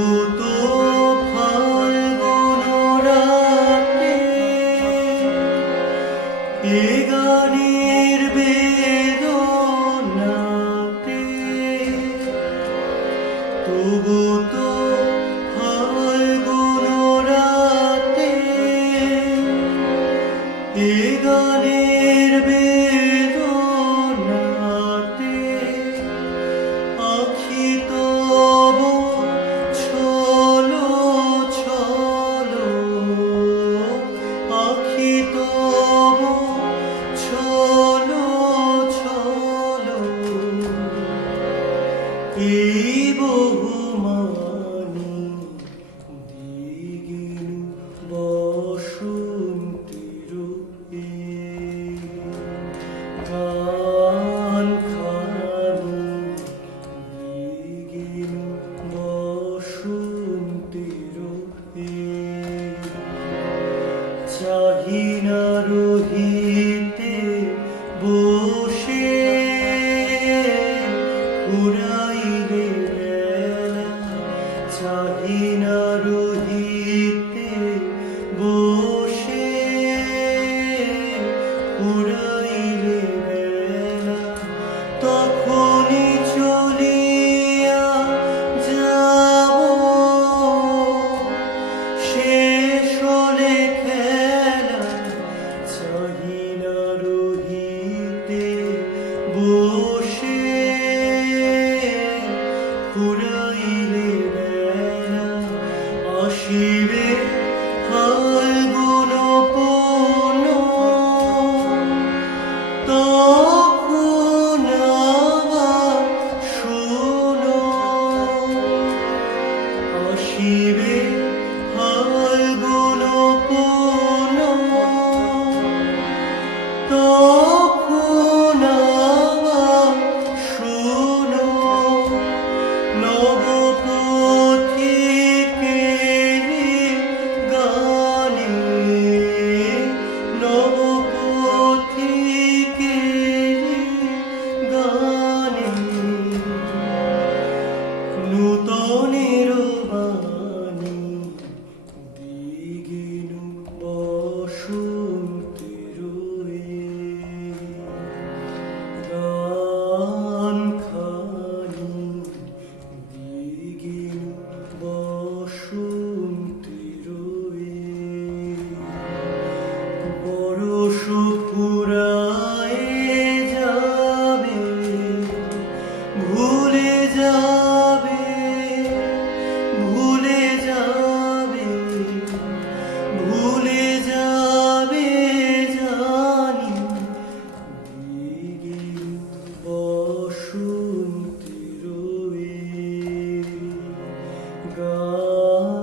Tu hey বহুমা toco keep it. Oh.